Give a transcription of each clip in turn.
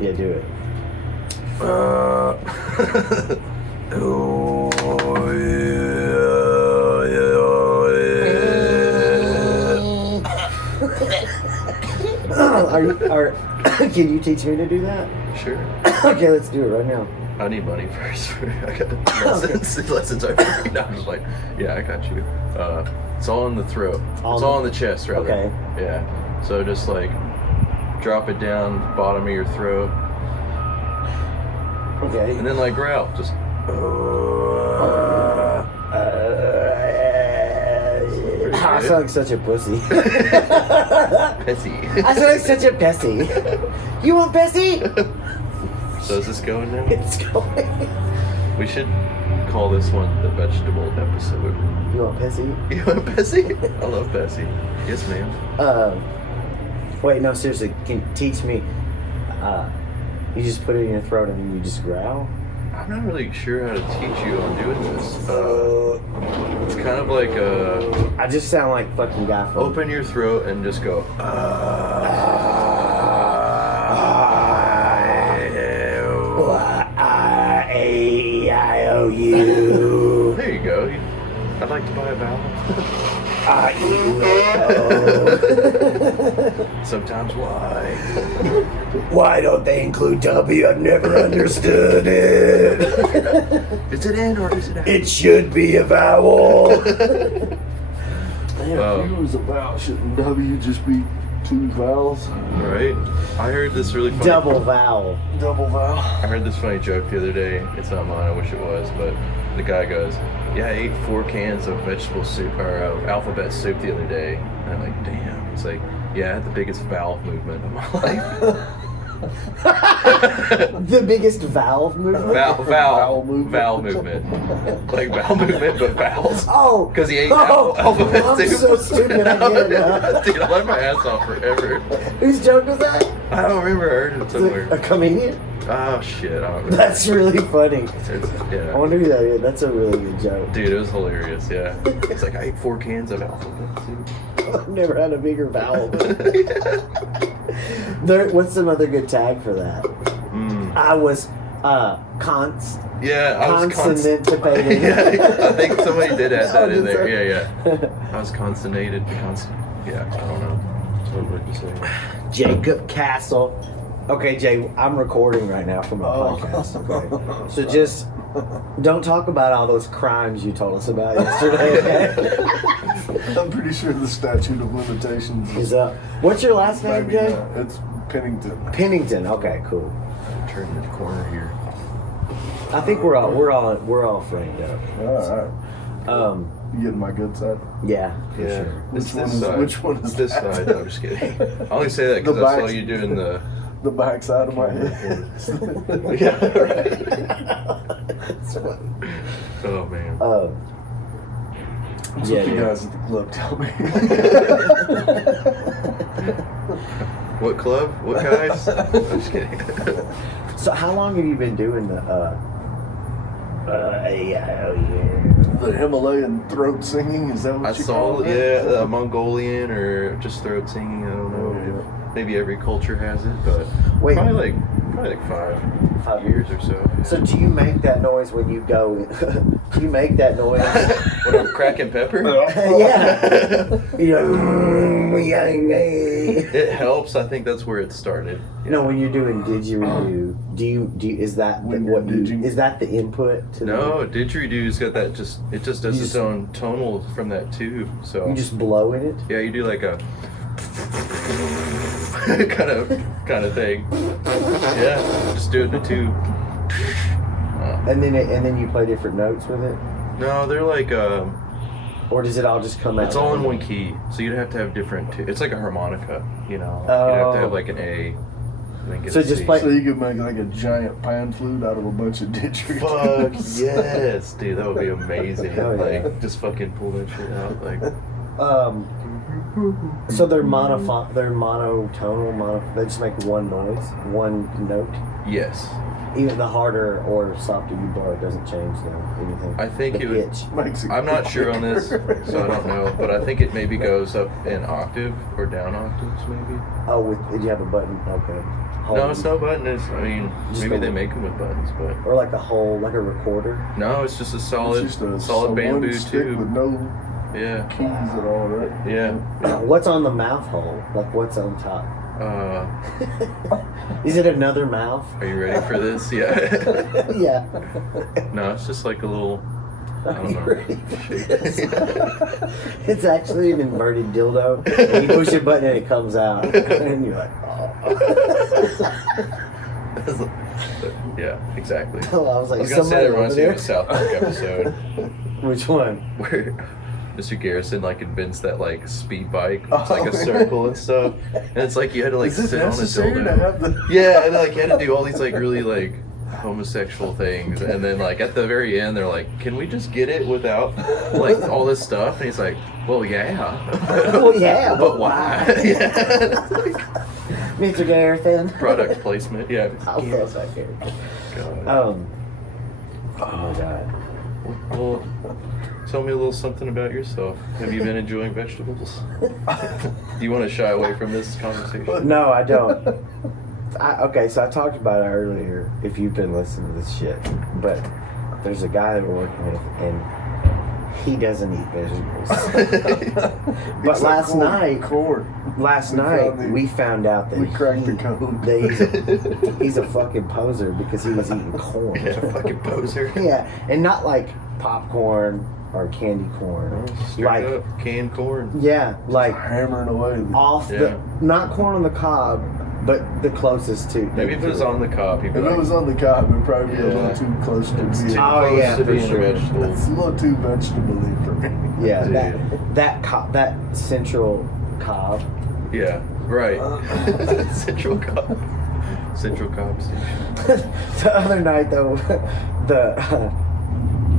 Yeah, do it. Can you teach me to do that? Sure. Okay, let's do it right now. I need money first. I got lessons are free. No, I'm just like, yeah, I got you. It's all in the throat. It's all in the chest, rather. Okay. Yeah. So just like drop it down the bottom of your throat. Okay. And then like growl. Just. I sound like such a pussy. Pessy. I sound like such a pessy. You want pessy? So is this going now? It's going. We should call this one the vegetable episode. You want pessy? You want Pessy? I love Pessy. Yes, ma'am. Wait, no, seriously. Can you teach me? You just put it in your throat and then you just growl? I'm not really sure how to teach you on doing this. It's kind of like I just sound like fucking guy from... open your throat and just go. I-A-I-O-U. There you go. I'd like to buy a vowel. Sometimes why? Why don't they include W? I've never understood it. Is it in or is it out? It should be a vowel. If U was a vowel, shouldn't W just be two vowels? Right? I heard this really funny... Double vowel. Double vowel. I heard this funny joke the other day. It's not mine, I wish it was, but the guy goes, yeah, I ate 4 cans of vegetable soup, or alphabet soup the other day. And I'm like, damn. He's like, yeah, I had the biggest vowel movement of my life. The biggest valve movement? Vowel movement. Like vowel movement, but vowels. Oh! Because he ate alphabet I'm soup. so stupid, I get it now. Dude, I laughed my ass off forever. Whose joke was that? I don't remember, I heard it Is it somewhere. a comedian? Oh, shit, I don't remember. That's really funny. Yeah. I wonder who that is. That's a really good joke. Dude, it was hilarious, yeah. It's like, I ate 4 cans of alphabet soup. I've never had a bigger vowel. What's some other good tag for that? I was Yeah, I was consonantipated. Yeah, I think somebody did add that in there. Yeah. I was consonnated. Yeah, I don't know. That's what I'd like to say. Jacob Castle. Okay, Jay, I'm recording right now for my podcast. Okay, so just don't talk about all those crimes you told us about yesterday. Okay? I'm pretty sure the statute of limitations Is up. What's your last name, maybe, Jay? it's Pennington. Pennington. Okay, cool. Turn the corner here. I think we're all framed up. All right. You getting my good side? Yeah, for sure. Which one is this that? side? No, I'm just kidding. I only say that because I saw you doing the back side of my head. Yeah, right. Oh man. That's what the guys at the club tell me. What club? What guys? I'm just kidding. So how long have you been doing the The Himalayan throat singing, is that what I you saw, call it? Mongolian or just throat singing. I don't know. Maybe every culture has it, but Wait. probably like 5 years or so. So do you make that noise when you go? Do you make that noise? When I'm cracking pepper? Yeah. It helps. I think that's where it started. No, when you're doing didgeridoo, do you is that is that the input to No, didgeridoo's got that it just does its own tonal from that tube. So you just blow in it? yeah, you do like a kind of thing. Yeah, just do it in the tube. And then you play different notes with it? No, they're like Or does it all just come out? it's all in one key, so you'd have to have different. It's like a harmonica, you know. Oh. You'd have to have like an A. And then get So a just C. play- So you could make like a giant pan flute out of a bunch of didgeridoos. Fuck yes, dude, that would be amazing. Oh, yeah. Like just fucking pull that shit out, like. So they're monotonal, they just make one noise, one note. Yes. Even the harder or softer you blow, it doesn't change anything. I think the it would. pitch. I'm not sure on this, so I don't know. But I think it maybe goes up in octave or down octaves, maybe. Oh, did you have a button? Okay. No, it's no button. Just Maybe they make them with buttons, but or like a whole, like a recorder. no, it's just a solid, It's just a solid bamboo one stick tube. with no Yeah, keys at all, right? yeah. What's on the mouth hole? Like what's on top? Uh, Is it another mouth? are you ready for this? Yeah. Yeah. No, it's just like a little. I Are don't you know. ready for this? It's actually an inverted dildo. And you push a button and it comes out, and you're like, oh. Yeah, exactly. Oh, I was like, I was gonna say somebody that reminds over me of there. a South Park episode Which one? where Mr. Garrison like invents that like speed bike. It's like a circle and stuff, and it's like you had to like Is it sit on a necessary to dildo. have the... Yeah, and like you had to do all these like really like homosexual things, and then like at the very end they're like, "Can we just get it without like all this stuff?" And he's like, "Well, yeah." Well, yeah, but why? Yeah. Mr. Garrison. Product placement. Yeah. I love that character. God. Oh my god. Well, tell me a little something about yourself. Have you been enjoying vegetables? Do you want to shy away from this conversation? No, I don't. Okay, so I talked about it earlier, if you've been listening to this shit, but there's a guy that we're working with, and he doesn't eat vegetables. But last night we found out that we cracked the code. that he's a fucking poser because he was eating corn. Yeah, fucking poser. Yeah, and not like popcorn or candy corn. Straight Like, up canned corn. yeah, like Hammering away. off the, not corn on the cob, but the closest to. Maybe if it was on the cob, he'd be If like, it was on the cob, it'd probably be a Yeah. little too close to it's too being. Oh, close yeah, to for being sure. a vegetable. It's a little too vegetable-y for me. Yeah, Dude. that central cob. Yeah, right. Central cob. Central cob station. The other night though,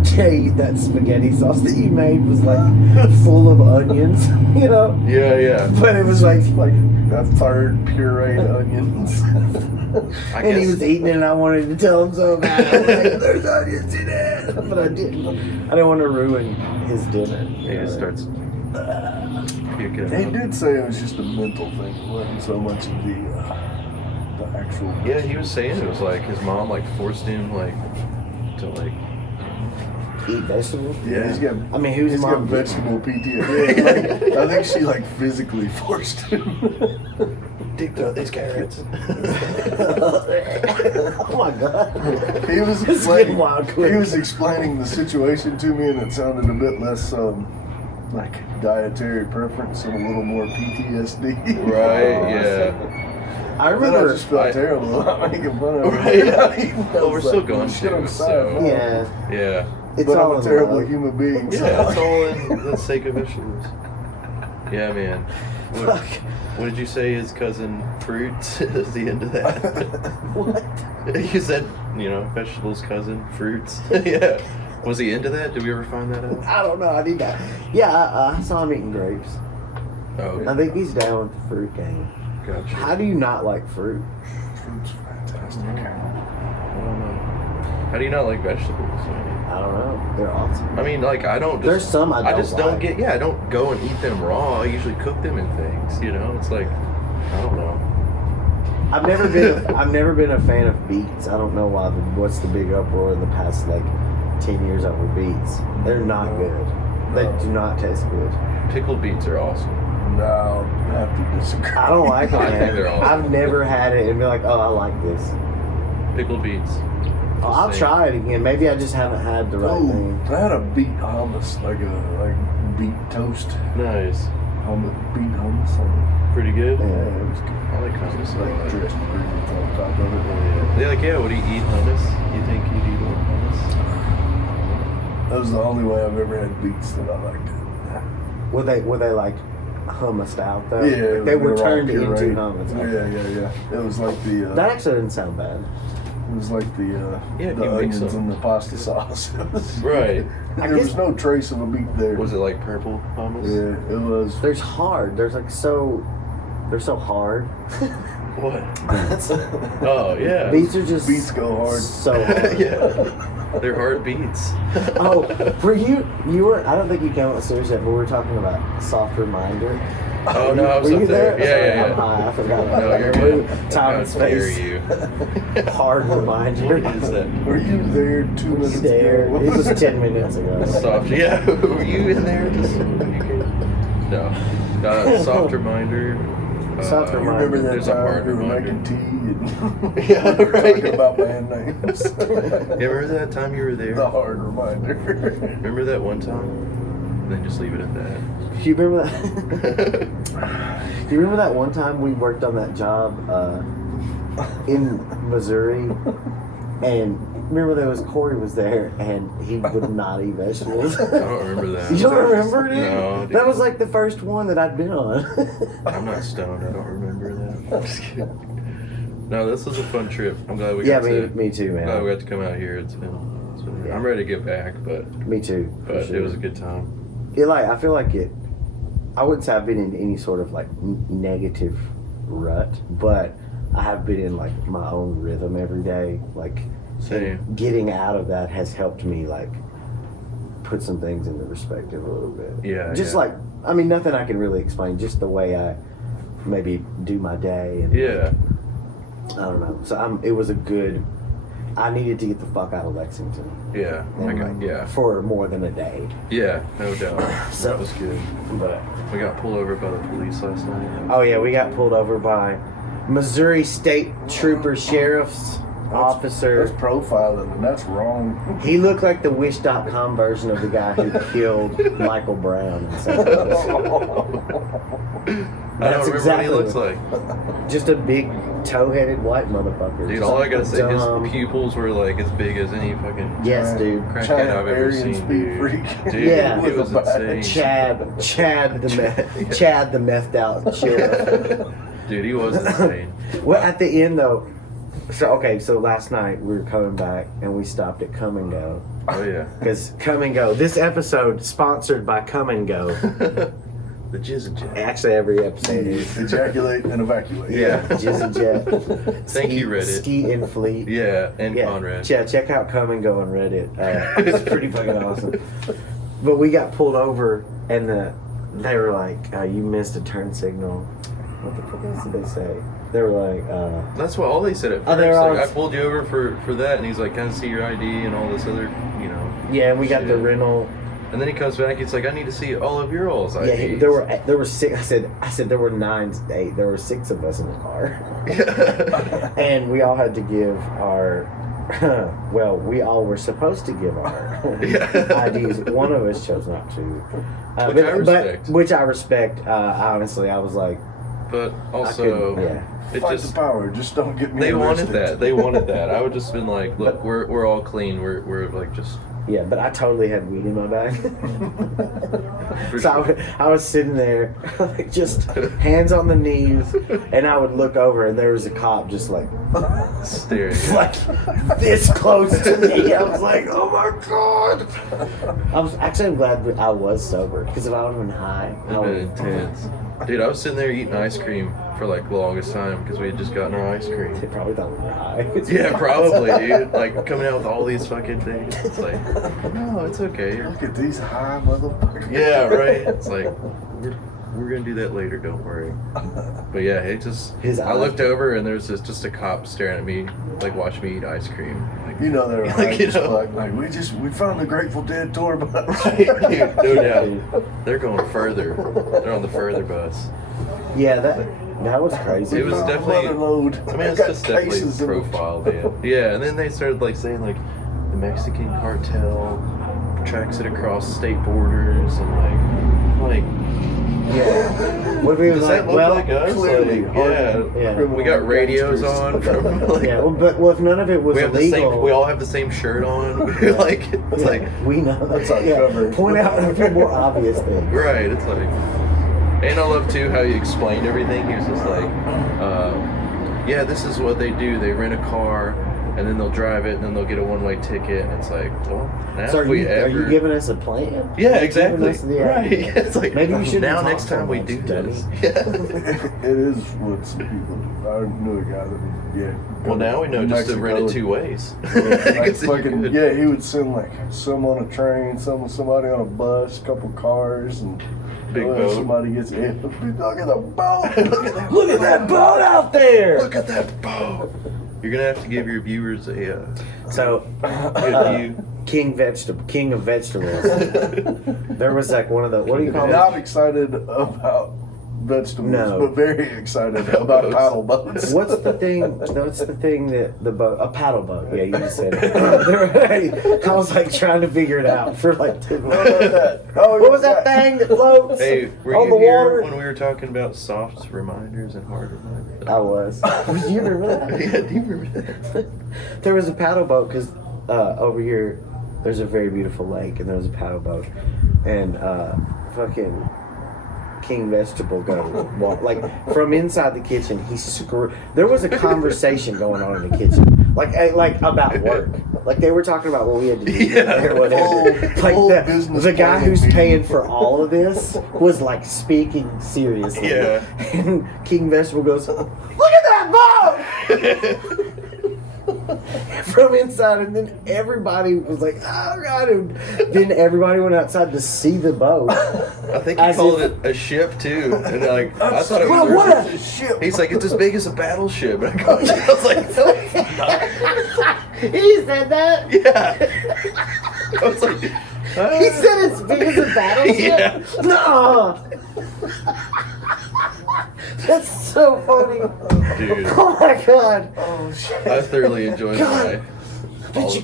Jay, that spaghetti sauce that you made was like full of onions, you know? Yeah, yeah. But it was like That third pureed onions. I and he guess was eating it and I wanted to tell him so bad. I was like, there's onions in it. But I didn't. I didn't want to ruin his dinner. he just starts puking. He did say it was just a mental thing. It wasn't so much of the actual. Yeah, he was saying it was like his mom like forced him like to like. Eat vegetables? Yeah, he's got. I mean, who's He's got mom? vegetable PTSD. Like, I think she like physically forced him. Dig through these carrots. Oh my god. He was It's getting explaining. wild quick. He was explaining the situation to me, and it sounded a bit less like dietary preference and a little more PTSD. Right, yeah. I Then I remember. just felt terrible about making fun of him. Right. I Well, we're was still like, going shit, to, I'm so- sorry. Yeah. Yeah. It's But all I'm a in terrible love. human being. so- Yeah, it's all in the sake of vegetables. Yeah, man. What, Fuck. what did you say his cousin fruits is the end of that? What? You said, vegetables, cousin, fruits. Yeah. Was he into that? Did we ever find that out? I don't know. I need that. Yeah, I saw him eating grapes. Oh, I think he's down with the fruit game. gotcha. How do you not like fruit? Fruit's fantastic. I don't know. How do you not like vegetables? I don't know. They're awesome. I mean, like, I don't just... There's some I don't just don't like. get... Yeah, I don't go and eat them raw. I usually cook them in things, It's like, I don't know. I've never been a fan of beets. I don't know why. What's the big uproar in the past 10 years over beets? They're not good. They do not taste good. Pickled beets are awesome. No, I have to disagree. I don't like them, I think man. they're awesome. I've never had it and be like, oh, I like this. Pickled beets. Oh, I'll try it again. Maybe I just haven't had the right thing. I had a beet hummus, like beet toast. Nice. Beet hummus. Pretty good. Yeah, it was good. I like hummus. Like drips and greens on top of it. They're like, yeah, would he eat hummus? You think he'd eat more hummus? That was the only way I've ever had beets that I liked. Were they like hummused out though? Yeah, Like they were all turned into pureed. hummus. Yeah. It was like the. That actually didn't sound bad. It was like the Yeah, if the you mix onions them. and the pasta sauce. It was- Right. I There guess- was no trace of a beet there. Was it like purple hummus? Yeah, it was. They're hard. They're so hard. What? Oh, yeah. Beats are just Beats go hard. so hard. Yeah. They're hard beats. Oh, were you were, I don't think you came up with serious yet, but we were talking about Soft Reminder. Oh, no, I was Were up you there. there? Yeah. I'm high, I forgot about No, that. you're good. Time How and dare space. you. Hard reminder. What is that? Were you there 2 minutes There. ago? It was 10 minutes ago. Soft, yeah. Were you in there? No. Soft reminder. Soft You reminder. remember that There's a time hard we were reminder. making tea and Yeah, right. talking about band names? Yeah, remember that time you were there? The hard reminder. Remember that one time? And then just leave it at that. Do you remember that? Do you remember that one time we worked on that job in Missouri? And remember there was Corey was there and he would not eat vegetables. I don't remember that. You don't remember it? No. That was like the first one that I'd been on. I'm not stoned. I don't remember that. I'm just kidding. No, this was a fun trip. I'm glad we Yeah, got to. me too, Glad man. we got to come out here. It's been I'm ready to get back, but Me too. for it was a good time. Yeah, like I feel like it. I wouldn't say I've been in any sort of like negative rut, but I have been in like my own rhythm every day. Like Same. getting out of that has helped me like put some things into perspective a little bit. Yeah. Just yeah. like I mean, nothing I can really explain. Just the way I maybe do my day and Yeah. I don't know. So it was a good. I needed to get the fuck out of Lexington. Yeah. Yeah. For more than a day. Yeah. No doubt. So- That was good. But We got pulled over by the police last night. oh yeah, we got pulled over by Missouri State Trooper Sheriff's officer. That's profiling, and that's wrong. He looked like the Wish.com version of the guy who killed Michael Brown. In St. Louis. I That's don't remember exactly what he looks like. Just a big toe-headed white motherfucker. Dude, Just all I gotta say, dumb. his pupils were like as big as any fucking Yes, dude. crackhead Giant I've ever Aryan seen. speed Dude. freak. Dude, Yeah. it was With a insane. Chad the methed out sheriff. Dude, he was insane. Well, at the end though, so last night we were coming back and we stopped at Come and Go. Oh yeah. Because Come and Go, this episode sponsored by Come and Go. The Jizz and Jet. Actually, every episode is. Ejaculate and evacuate. Yeah. Jizz and Jet. Thank you, Reddit. Ski and Fleet. Yeah, and Conrad. Yeah, check out Come and Go on Reddit. It's pretty fucking awesome. But we got pulled over and they were like, you missed a turn signal. What the fuck else did they say? They were like, That's what all they said at Oh, first. they were all- Like, I pulled you over for that, and he's like, "Can I see your ID?" and all this other, yeah, and we got the Shit. rental. And then he comes back. He's like, "I need to see all of your all's IDs." Yeah, there were six. I said there were 8. There were 6 of us in the car, and we all had to give our. Well, we all were supposed to give our IDs. One of us chose not to, Which I respect. Which I respect. Honestly, I was like, But I also, couldn't- yeah. it Fight just the power. Just don't get me they wanted arrested. that. They wanted that. I would just been like, "Look, we're all clean. We're like just." Yeah, but I totally had weed in my bag. For So sure. I was sitting there, like, just hands on the knees, and I would look over, and there was a cop just like Staring. like this close to me. I was like, oh my god! I was actually glad that I was sober, because if I would have been high, I It's would been intense. Dude, I was sitting there eating ice cream for like the longest time because we had just gotten our ice cream. They probably thought we were high. Yeah, probably, dude. Like coming out with all these fucking things. It's like, no, it's okay. Look at these high motherfuckers. Yeah, right. It's like we're gonna do that later. Don't worry. But yeah, it just. His I eyes- looked over and there's just a cop staring at me, like watching me eat ice cream. Like, You know they're Like, like, you know. we found the Grateful Dead tour bus. dude, no doubt. They're going further. They're on the further bus. Yeah, that was crazy. It was Found definitely- another load. I mean, it's Got just definitely cases in the- profiled, man. Yeah, and then they started like saying like the Mexican cartel tracks it across state borders and like Yeah. What if he was does like, that look well, like us? clearly Like, hardened yeah, criminal we got radios gangsters. on from like yeah, well, if none of it was we have the illegal, same. We all have the same shirt on. like it's yeah, like we know That's our yeah, cover. point out a few more obvious things. right. It's like, and I love too how he explained everything. He was just like, yeah, this is what they do. They rent a car. and then they'll drive it, and then they'll get a one-way ticket, and it's like, well, now So if we are you ever... giving us a plan? Yeah, exactly. Giving us the Right. idea. It's like, Maybe we should now next time we do this. Yeah. It is what some people do. I knew a guy that would, Well, now we know just to rent it 2 ways. Like fucking, yeah, he would send like some on a train, some with somebody on a bus, couple cars, and Big boat. somebody gets in. Look at the boat! Look at that boat out there! Look at that boat! You're gonna have to give your viewers a So, good view. king of vegetables. There was like one of the, what do you call Not it? excited about vegetables, No. but very excited about paddle boats. What's the thing that the boat, a paddle boat? Yeah, you just said it. I was like trying to figure it out for like 10 minutes. What was that thing that floats Hey, were on you the here water? when we were talking about soft reminders and hard reminders? I was. Do you remember that? Yeah, do you remember that? There was a paddle boat because over here there's a very beautiful lake and there was a paddle boat and fucking King Vegetable walk like from inside the kitchen. There was a conversation going on in the kitchen, like about work. Like they were talking about what we had to do or whatever. Full Like business the guy planning who's meeting. paying for all of this was like speaking seriously. Yeah. And King Vegetable goes, "Look at that boat!" From inside, and then everybody was like, "Oh God!" And then everybody went outside to see the boat. I think he As called if- it a ship too, and like I thought it Well, was. what a ship? He's like, it's as big as a battleship. And I was like, no, it's not. He said that. Yeah. I was like, He said it's big as a battleship. Yeah. No. That's so funny. dude, Oh my God. Oh shit! I thoroughly enjoyed God. my But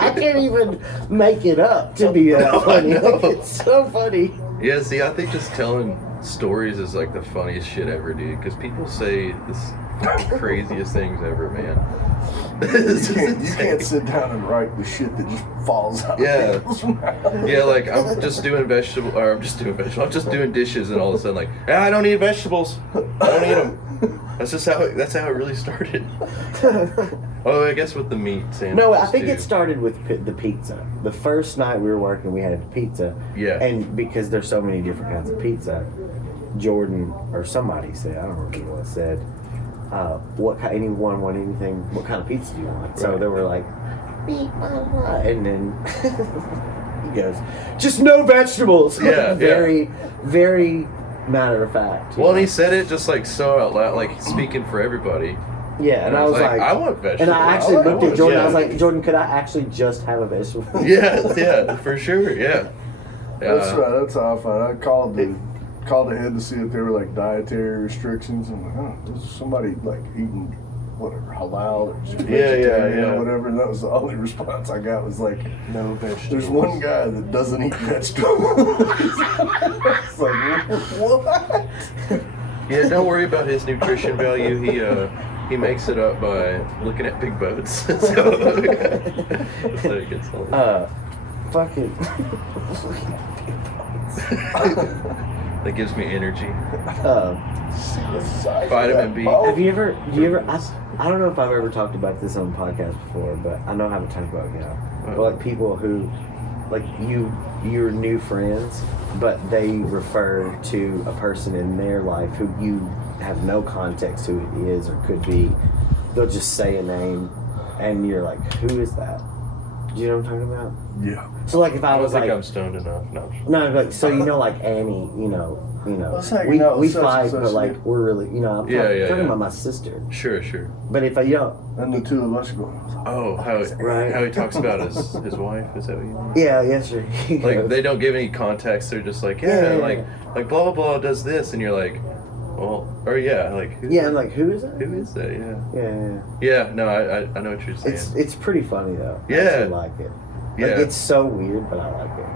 I can't even make it up to be that No, I funny. know. Like, it's so funny. Yeah, see, I think just telling stories is like the funniest shit ever, dude. Because people say this craziest things ever, man. You can't sit down and write the shit that just falls out. Yeah. Of people's mouths. Yeah, like I'm just doing I'm just doing dishes, and all of a sudden, like, I don't eat vegetables. I don't eat them. That's how it really started. Oh, I guess with the meat sandwiches. No, I think too. it started with the pizza. The first night we were working, we had pizza. Yeah. And because there's so many different kinds of pizza, Jordan or somebody said, I don't remember who it was, said, anyone want anything? What kind of pizza do you want? So Right. they were like, beef, blah, blah. And then he goes, just no vegetables. Yeah, Very, very matter of fact. Well, and he said it just like so out loud, like speaking for everybody. Yeah, and I was like, I want vegetables. and I actually looked at Jordan. I was Yeah. like, Jordan, could I actually just have a vegetable? Yeah, for sure, yeah. That's right. That's how I found out. I called ahead to see if there were like dietary restrictions. I'm like, oh, there's somebody like eating whatever halal or just vegetarian yeah. or whatever. And that was the only response I got was like, No vegetables. there's one guy that doesn't eat vegetables. It's like, what? Yeah, don't worry about his nutrition value. He makes it up by looking at big boats. So that's how he gets all Fucking. that gives me energy. Vitamin B. Have you ever? I don't know if I've ever talked about this on the podcast before, but I know I haven't talked about it now. But like people who, like you're new friends, but they refer to a person in their life who you have no context who it is or could be. They'll just say a name, and you're like, who is that? Do you know what I'm talking about? Yeah. So like if I I don't was think like, I'm stoned enough. No. no, like so like Annie, you know, Let's hang out we with such fight, and such, but like yeah. we're really, you know, I'm talking about my sister. Sure. But if I, you know, And the two of us going, Oh, how Right. he talks about his wife? Is that what you mean? yeah, sure. Like they don't give any context. They're just like, like blah blah blah does this, and you're like, well, or like who, yeah, I'm like, who is that? who is that? Yeah. Yeah. Yeah. No, I know what you're saying. It's pretty funny though. I Yeah. actually like it. Like, Yeah. it's so weird, but I like it.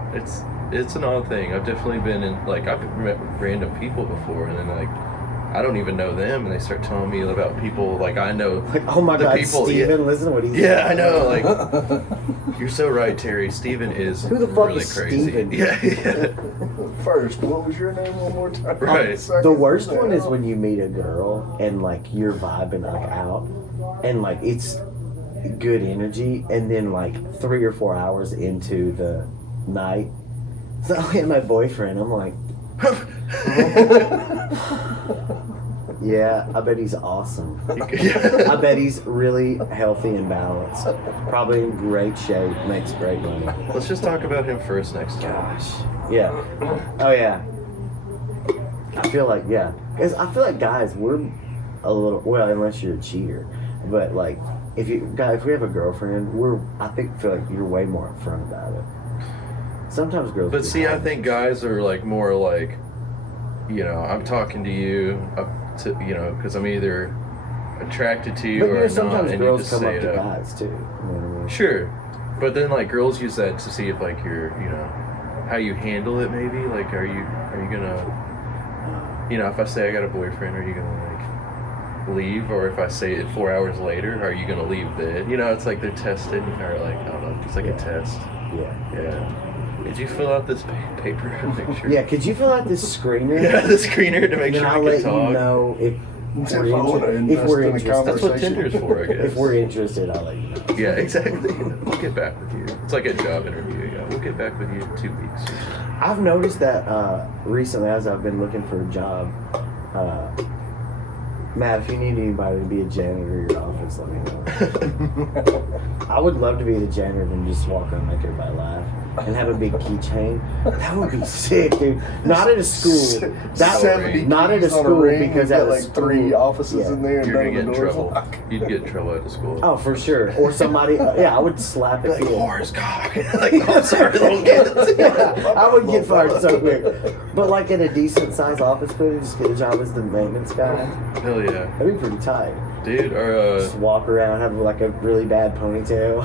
It's an odd thing. I've definitely been in, like, I've met random people before, and then like I don't even know them, and they start telling me about people like I know. Like, oh my the God, people, Steven, listen to what he's Yeah, I know. Like, you're so right, Terry. Steven is Who the fuck really is crazy. Steven? Yeah. First, what was your name one more time? Right. The worst one is when you meet a girl and like you're vibing like out, and like it's good energy, and then like 3 or 4 hours into the night, so I had my boyfriend. I'm like, yeah, I bet he's awesome. I bet he's really healthy and balanced. Probably in great shape, makes great money. Let's just talk about him first next time. Gosh. Yeah. Oh, yeah. I feel like, yeah. Because I feel like guys, we're a little, well, unless you're a cheater. But, like, if we have a girlfriend, I feel like you're way more upfront about it. Sometimes girls. But see, I think guys are like more like, you know, I'm talking to you because I'm either attracted to you but, or sometimes not, and girls you just come say up it to up. guys too. You know what I mean? Sure, but then like girls use that to see if like you're, you know, how you handle it. Maybe like, are you gonna, you know, if I say I got a boyfriend, are you gonna like leave, or if I say it 4 hours later, are you gonna leave then? You know, it's like they're testing, or like I don't know, it's like a test. Yeah. Did you fill out this paper to make sure? Yeah, could you fill out this screener? Yeah, the screener to make then sure I'll we let can talk. you know if If we're interested. That's what Tinder's for, I guess. If we're interested, I'll let you know. Yeah, exactly. We'll get back with you. It's like a job interview. Yeah, we'll get back with you in 2 weeks. I've noticed that recently, as I've been looking for a job, Matt, if you need anybody to be a janitor at your office, let me know. I would love to be the janitor and just walk around and make everybody laugh. And have a big keychain. That would be sick, dude. Not at a school. Not at a school because at like 3 offices in there and You're none gonna of get the in doors trouble. locked. You'd get in trouble at the school. Oh, for sure. Or somebody. Yeah, I would slap it. Like, whore's cock. Like, oh, I'm sorry, little kid. Yeah, I would get fired so quick. But like in a decent sized office building, just get a job as the maintenance guy. Hell yeah. That'd be pretty tight. Dude, just walk around, have like a really bad ponytail.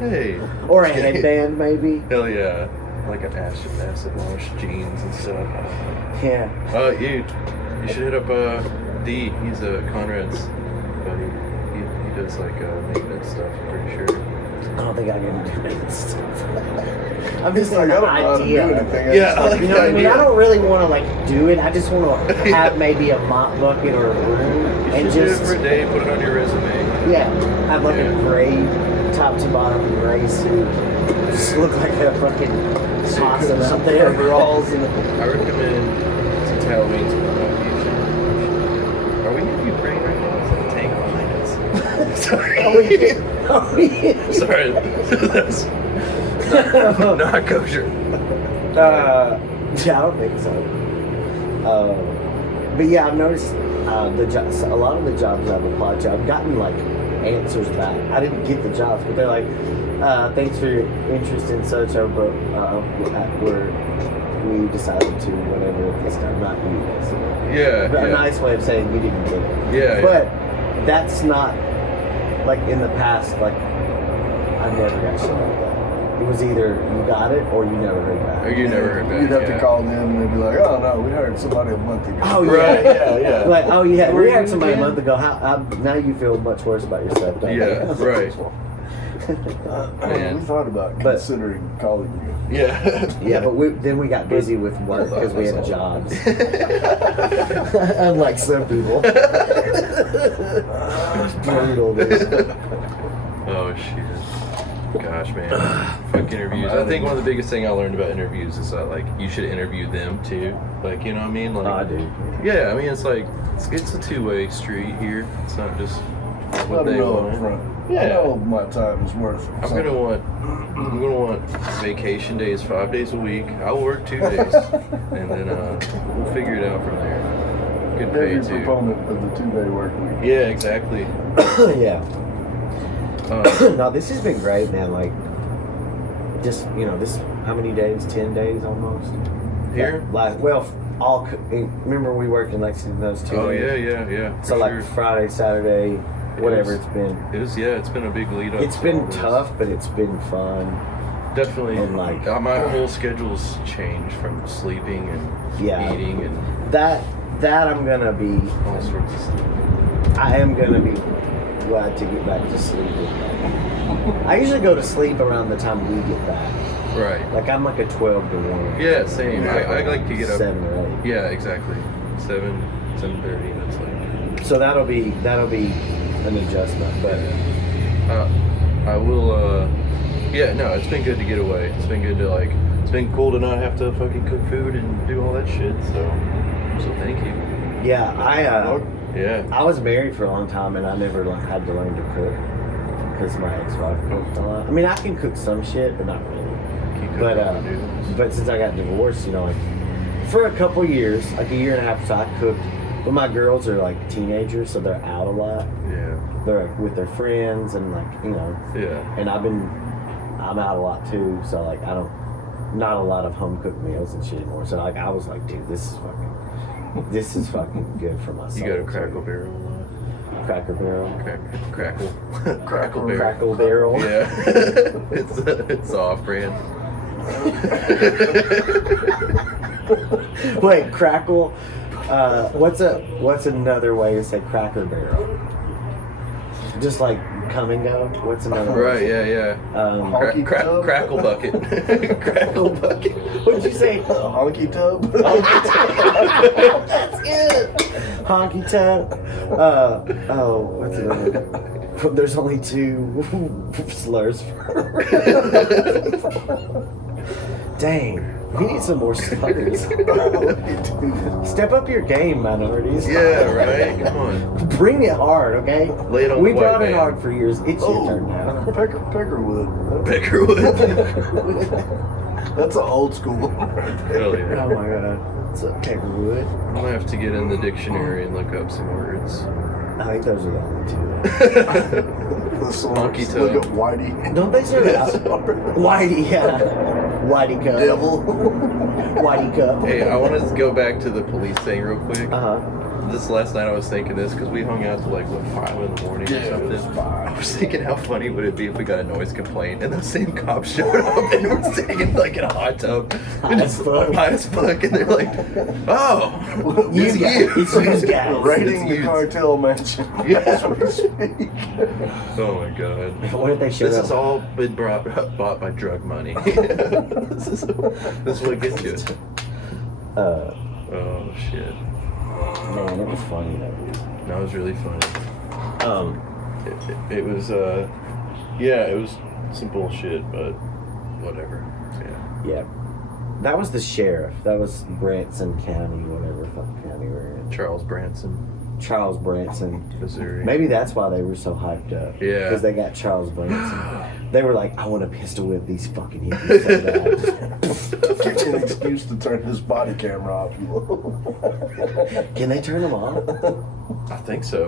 hey. Or a headband, maybe. Hell yeah. Like an acid wash jeans and stuff. Yeah. You should hit up D. He's a Conrad's buddy. He does like maintenance stuff, I'm pretty sure. I don't think I can do that stuff. I'm just Like, like I an don't know how to do idea. anything. Yeah, I like You know what I mean? I don't really want to like do it. I just want to have maybe a mop bucket or a broom You and should do just it for a day, put it on your resume. have like Yeah. a gray top to bottom gray suit. Just look like a fucking possum out there. Overalls and I recommend since Halloween's coming up, you should. Are we in Ukraine right now? Is that a tank behind us? Sorry. Sorry. That's not kosher. I don't think so. But yeah, I've noticed a lot of the jobs I've applied to, I've gotten like answers back. I didn't get the jobs, but they're like, thanks for your interest in such, but we decided to whatever this time, not you, basically. Yeah. A nice way of saying you didn't get it. Yeah. But that's not like in the past. Like I never got shit like that. It was either you got it or you never heard back. Or you never heard back. You'd have to call them and they'd be like, oh no, we hired somebody a month ago. Oh yeah, Right, yeah. Like oh yeah, Were we you had somebody a again? month ago. Now you feel much worse about yourself. Don't you? Yeah, right. We thought about considering calling you. Yeah. Yeah, but then we got busy with work because we had jobs. Unlike some people. Brutal, dude. Oh shit. Gosh, man. Fuck interviews. I think one of the biggest thing I learned about interviews is that like you should interview them too. Like, you know what I mean? Like, I do. Yeah, I mean it's like it's a two-way street here. It's not just what Let them they know up want. front. Yeah. I know my time is worth it. I'm gonna want vacation days 5 days a week. I'll work 2 days, and then we'll figure it out from there. Good pay Every too. proponent of the 2-day work week. Yeah, exactly. Yeah. No, this has been great, man. Like, just this. How many days? 10 days almost. Here? Remember we worked in Lexington those 2 Oh days. yeah. So for like sure. Friday, Saturday, whatever it's been. It's been a big lead up. It's to been all this. tough, but it's been fun. Definitely. And, like- my whole schedule's changed from sleeping and Yeah. eating and That that I'm gonna be. All sorts of stuff. I am gonna be glad to get back to sleep. I usually go to sleep around the time we get back. Right. Like I'm like a 12 to 1. Yeah, same. I like to get up 7 or 8. Yeah, exactly. 7:30. That's like. So that'll be an adjustment, but I will. Yeah, no, it's been good to get away. It's been good to like. It's been cool to not have to fucking cook food and do all that shit. So thank you. yeah, Yeah. I was married for a long time and I never like had to learn to cook because my ex-wife cooked a lot. I mean, I can cook some shit, but not really. But since I got divorced, you know, like for a couple years, like a year and a half, so I cooked. But my girls are like teenagers, so they're out a lot. Yeah. They're like with their friends and like, you know. Yeah. And I'm out a lot too, so like not a lot of home cooked meals and shit anymore. So like I was like, dude, this is fucking good for my soul. You got a Crackle Barrel? Cracker Barrel. Crackle. Crackle Barrel. Crackle Barrel. Yeah. it's off brand. Wait, Crackle. What's another way to say Cracker Barrel? Just like come and go. What's another? Right. Yeah. Honky tub? Crackle bucket. Crackle bucket. What'd you say? Honky tub? That's good. Honky tub. What's another? There's only 2 slurs for. Dang. We need some more slurs. Step up your game, minorities. Yeah, right. Come on. Bring it hard, okay? Lay it on We the white brought it man. hard for years. It's your turn now. Peckerwood. Peckerwood. That's an old school. Hell yeah. Oh my god. It's a peckerwood. I'm gonna have to get in the dictionary and look up some words. I think those are the only 2. Honky Look tub. at Whitey. Don't they serve out? Whitey, yeah. Whitey cup. Devil. Whitey cup. Hey, I want to go back to the police thing real quick. Uh-huh. This last night I was thinking this because we hung out till like, 5 in the morning or something. I was thinking how funny would it be if we got a noise complaint and those same cops showed up and we're sitting in like in a hot tub. High as fuck. High as fuck. And they're like, oh, it's you. It's you guys. Raiding the you. cartel mansion. Yeah. As we speak. Oh my god. What if they show This up? has all been bought by drug money. this is what gets you. Oh shit. Man, it was funny though. That was really funny. It was it was some bullshit, but whatever. Yeah. That was the sheriff. That was Branson County, whatever fucking county we're in. Charles Branson, Branson. Missouri. Maybe that's why they were so hyped up. Yeah. Because they got Charles Branson. They were like, I want to pistol whip these fucking hippies so bad. Give me an excuse to turn this body camera off. Can they turn them off? I think so.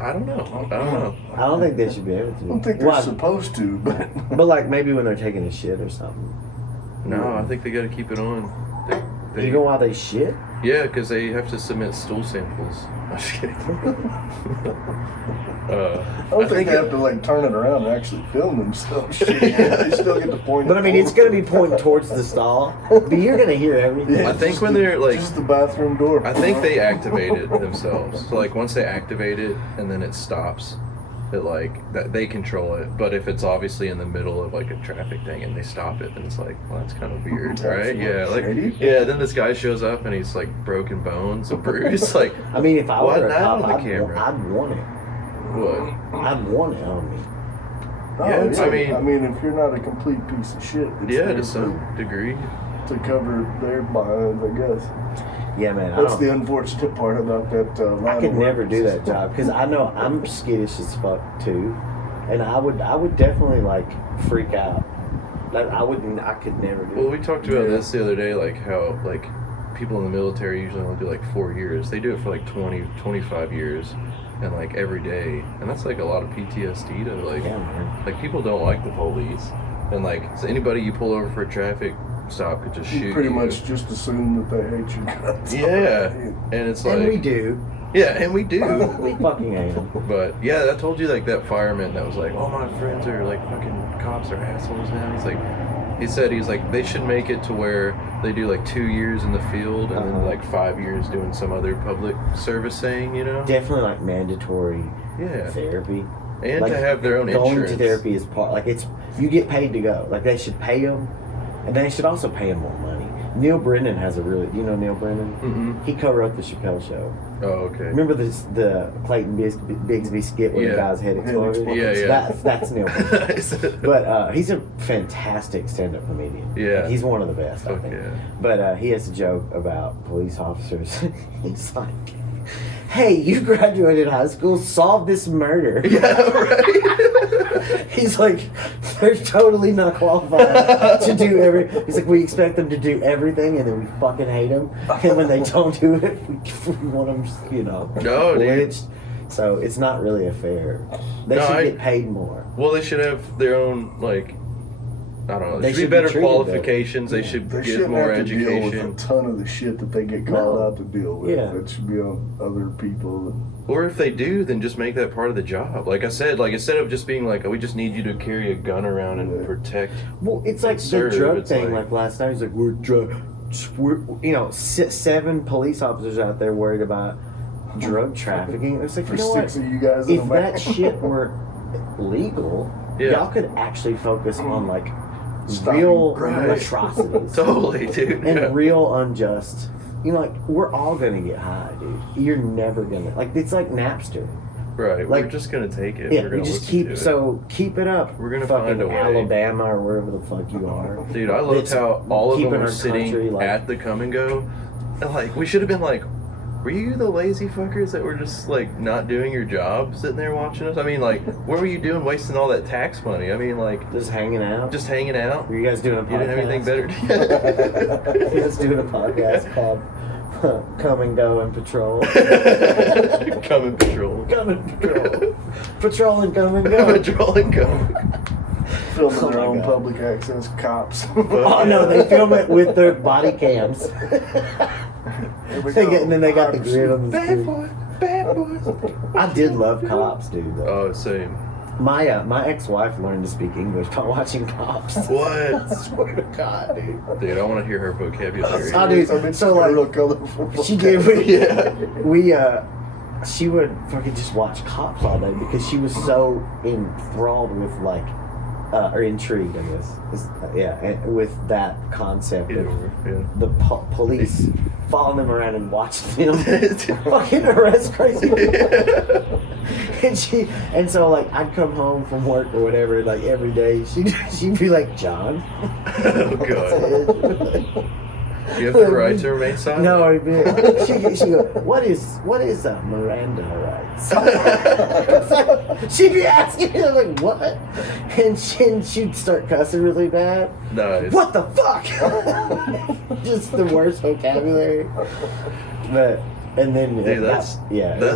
I don't know. I don't think they should be able to. I don't think they're supposed to, but But like maybe when they're taking a shit or something. No, I think they got to keep it on. Even while they shit? Yeah, because they have to submit stool samples. I'm just kidding. I don't think they have to like turn it around and actually film themselves. Shit, they still get to point. But I mean, it's going to be pointing towards the stall. But you're going to hear everything. I think when they're like, just the bathroom door. I think they activate it themselves. So like once they activate it and then it stops, it like that they control it. But if it's obviously in the middle of like a traffic thing and they stop it, then it's like, well, that's kind of weird, right? Yeah, like then this guy shows up and he's like broken bones and bruised. Like, I mean, if I what were a now cop, on the camera? I'd want it. What? I'd want it on me. Yeah, I mean, if you're not a complete piece of shit, it's Yeah, there to some degree. to cover their behinds, I guess. Yeah, man. That's the unfortunate part about that. I could never do that job because I know I'm skittish as fuck too, and I would definitely like freak out. Like I could never do. Well, we talked about this the other day, like how like people in the military usually only do like 4 years. They do it for like 20, 25 years, and like every day, and that's like a lot of PTSD to like. Yeah, man. Like people don't like the police, and like so anybody you pull over for a traffic stop could just shoot You pretty you. much just assume that they hate your guts. Yeah, and it's like. And we do. Yeah, and we do. We fucking hate them. But yeah, I told you like that fireman that was like, "Oh, my friends are like fucking cops are assholes now." He's like, He said he's like they should make it to where they do like 2 years in the field and then like 5 years doing some other public service thing, you know? Definitely like mandatory therapy. And like, to have their own insurance. Going to therapy is part, like it's, you get paid to go. Like they should pay them, and they should also pay them more money. Neil Brennan has a really, you know Neil Brennan? Mm-hmm. He co-wrote the Chappelle Show. Oh, okay. Remember the Clayton Bigsby skit where the guy's head exploded? Yeah. That's Neil Brennan. But he's a fantastic stand-up comedian. Yeah. Like, he's one of the best, I think. Yeah. But he has a joke about police officers. He's like, hey, you graduated high school, solve this murder. Yeah, right. He's like, they're totally not qualified to do he's like, we expect them to do everything and then we fucking hate them. And when they don't do it, we want them, you know, lynched. So it's not really a fair. They should get paid more. Well, they should have their own, like, I don't know. There should be better qualifications. They should get more education. They shouldn't have to deal with a ton of the shit that they get called out to deal with. Yeah. It should be on other people. Or if they do, then just make that part of the job. Like I said, like instead of just being like, oh, we just need you to carry a gun around and protect. Well, it's like the drug thing. Like last night, he's like, we're you know, 7 police officers out there worried about drug trafficking. It's like, you know what? Of you guys if that shit were legal, y'all could actually focus on like real atrocities. Totally, dude. And real unjust. You know, like, we're all gonna get high, dude. You're never gonna, like, it's like Napster. Right, like, we're just gonna take it. Yeah, we're gonna we just keep it up. We're gonna fucking find a way. Alabama or wherever the fuck you are. Dude, I loved how all of them were sitting country, like, at the come and go. And like, we should have been like, were you the lazy fuckers that were just like not doing your job, sitting there watching us? I mean, like, what were you doing wasting all that tax money? I mean, like, just hanging out. Were you guys doing a podcast? You didn't have anything better to do. You guys doing a podcast called Come and Go and Patrol. Come and Patrol. Come and Patrol. Patrol and Come and Go. Patrol and Go. Filming their own public access cops. Oh no, they film it with their body cams. And then they got the grid on the screen. Bad boys. I did love Cops, dude. Though. Oh, same. My ex-wife learned to speak English by watching Cops. What? I swear to God, dude. Dude, I want to hear her vocabulary. Oh, dude. So like, real colorful. she did. She would fucking just watch Cops all day because she was so enthralled with like. Or intrigued, I guess. With that concept of the police following them around and watching them fucking arrest crazy people. And so like I'd come home from work or whatever, like every day she'd be like, John. Oh God. You have the right to remain silent? No, I mean, she go, what is Miranda rights? She'd be asking me, like, what? And she'd start cussing really bad. Nice. What the fuck? Just the worst vocabulary. But, and then... Dude, that's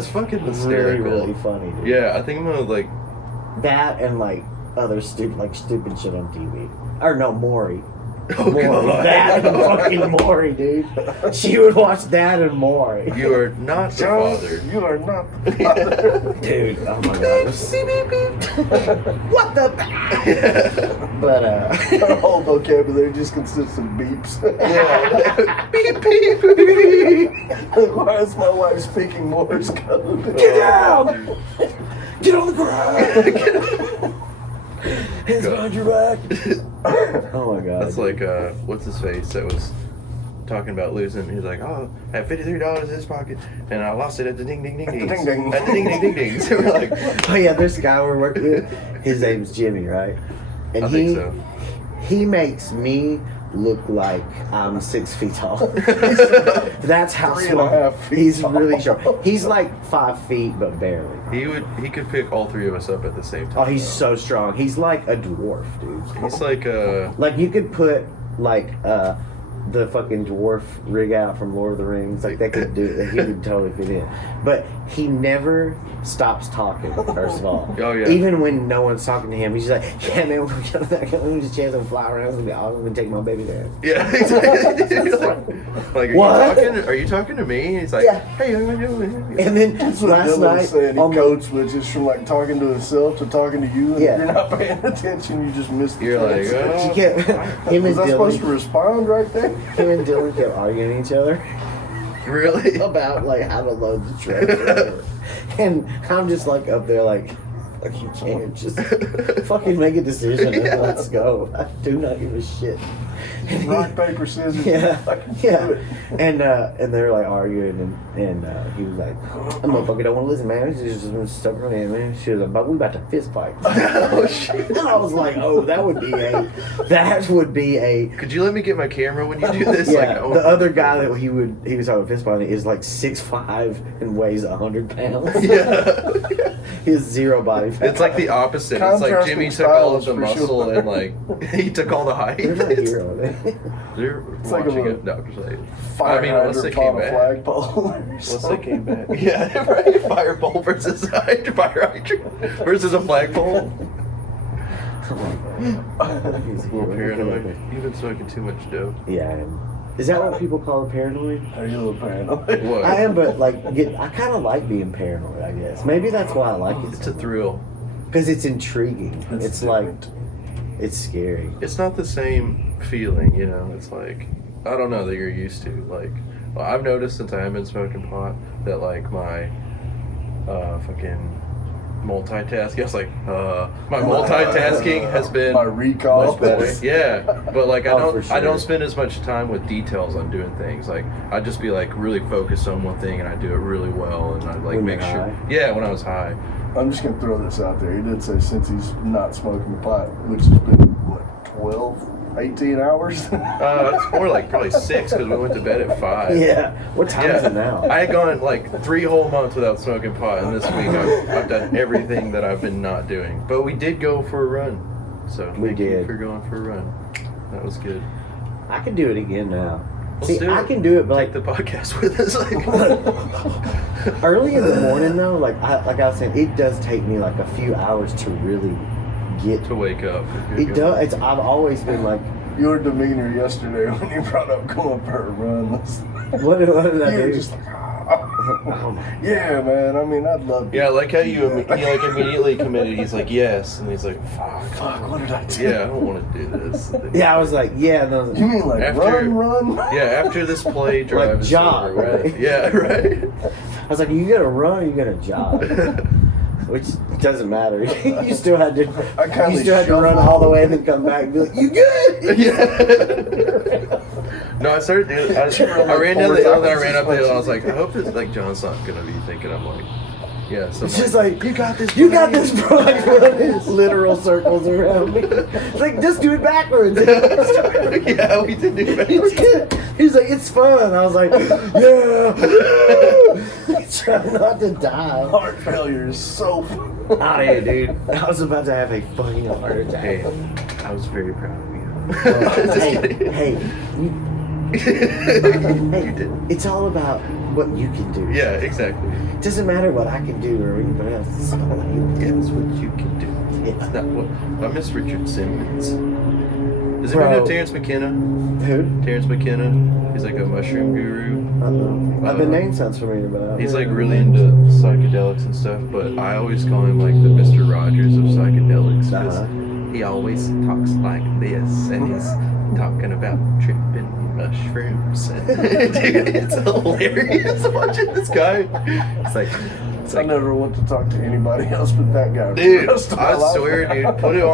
fucking hysterical. Really, really funny, dude. Yeah, I think I'm gonna, like... That and, like, other stupid shit on TV. Or no, Maury. Oh, Maury. God. That and fucking Maury, dude. She would watch that and Maury. You are not the father. You are not the father. Dude, oh my God. Beep, beep. What the? But, Our whole vocabulary just consists of beeps. Yeah. Beep, beep, beep. Why is my wife speaking Morse code? Get down! Get on the ground! Hands behind your back. Oh my God. That's like, what's his face that was talking about losing. He was like, oh, I have $53 in his pocket, and I lost it at the ding ding ding ding. Ding ding. At the ding ding ding ding. So we're like, oh yeah, this guy we're working with, his name's Jimmy, right? And I think so. He makes me look like I'm 6 feet tall. That's how 3.5 small. feet He's tall. really short. He's like 5 feet, but barely. He could pick all three of us up at the same time. Oh, he's so strong. He's like a dwarf, dude. He's like Like you could put like the fucking dwarf rig out from Lord of the Rings. Like, they could do it. He would totally fit in. But he never stops talking, first of all. Oh, yeah. Even when no one's talking to him, he's just like, yeah, man, we're going to just chance and fly around. It's going to be awesome. I'm going to take my baby there. Yeah, exactly. like, What? Are you talking to me? He's like, Yeah. hey, how you doing? And then That's what last Dylan was night, saying. He on code switches from like talking to himself to talking to you, and Yeah. if you're not paying attention, you just miss the You're like, chance. she kept, him Was and I supposed to Dylan, respond right there? him and Dylan kept arguing each other Really? about like how to load the truck. or whatever. And I'm just like up there like, you can't just fucking make a decision and let's go. I do not give a shit. And Rock, paper, scissors. yeah, Fucking do yeah. it. And they're like arguing, and he was like, "I'm motherfucker don't want to listen, man. She's just been stuck around here, man." She was like, "But we about to fist fight." Oh, shit. And I was like, "Oh, that would be a." Could you let me get my camera when you do this? Yeah, Like, I want- the other guy that he was talking fist fighting is like 6'5" and weighs 100 pounds. Yeah. He has zero body fat. It's like the opposite. It's like Contrasting Jimmy took all of styles the for muscle sure. and like he took all the height. They're my hero. They're It's like watching a it. No, just like, Fire I mean, once they hydrant came on a back. flagpole. Once they came back. Yeah, right. Fireball versus fire hydrant versus a flagpole. He's a A little hero. paranoid. You've been smoking too much dope. Yeah, I am. Is that what people call a paranoid? Are you a little paranoid? What? I am, but like, I kind of like being paranoid. I guess maybe that's why I like it. It's a thrill. Because it's intriguing. It's It's like different. it's scary. It's not the same feeling, you know. It's like I don't know that you're used to. Like, well, I've noticed since I have been smoking pot that like my fucking multitasking. I was like, my multitasking has been My recall. much better. Yeah, but like Oh, for I don't sure. spend as much time with details on doing things. Like I just be like really focused on one thing and I do it really well and I like When make you're sure. high? Yeah, when I was high. I'm just gonna throw this out there. He did say since he's not smoking pot, which has been what 12, 18 hours. It's more like probably 6 because we went to bed at 5. Yeah. What time is it now? I had gone like 3 whole months without smoking pot, and this week I've done everything that I've been not doing. But we did go for a run, so We thank you did. for going for a run. That was good. I can do it again now. Let's See, do I it. can do it, but Take like the podcast with us. Like, early in the morning though, like I was saying, it does take me like a few hours to really get. to wake up. It does. I've always been like, Your demeanor yesterday when you brought up going for a run was what did I you were do? just like, Oh my. yeah, man. I mean, I'd love to. Yeah, I like how he do that. like immediately committed. He's like yes, and he's like Fuck, what did I do? yeah, I don't want to do this. Yeah, I was like, yeah, no. You mean like After- run? Yeah, after this play drive is jog, over, right? right? Yeah, right. I was like, you gotta run, or you gotta jog, which doesn't matter. You still had to. I kinda You still had to run shuffled. all the way and then come back and be like, you good? Yeah. No, I started doing. I ran down the hill, and I ran up the hill. And I was like, I hope this like John's not gonna be thinking I'm like, yeah. So It's I'm just like, you got this. you got buddy." this, bro. Like running literal circles around me. It's like, just do it backwards. Yeah, we did do that. He's like, it's fun. I was like, yeah. Trying not to die. Heart failure is so fun. Oh yeah, dude. I was about to have a fucking heart attack. Hey, I was very proud of you. Just hey, kidding. hey, You did. it's all about what you can do. Yeah, exactly. It doesn't matter what I can do or anybody else. It's all what you Yeah, can it's what you can do. do. It's not what. I miss Richard Simmons. Does Bro. anyone know Terrence McKenna? Who? Terrence McKenna. He's like a mushroom guru. The name sounds familiar, but I don't He's know. like really into psychedelics and stuff, but I always call him like the Mr. Rogers of psychedelics because he always talks like this, and he's talking about tripping mushrooms. Dude, it's hilarious watching this guy. It's I like, never want to talk to anybody else but that guy. for the dude, rest of my I life. swear, dude, put him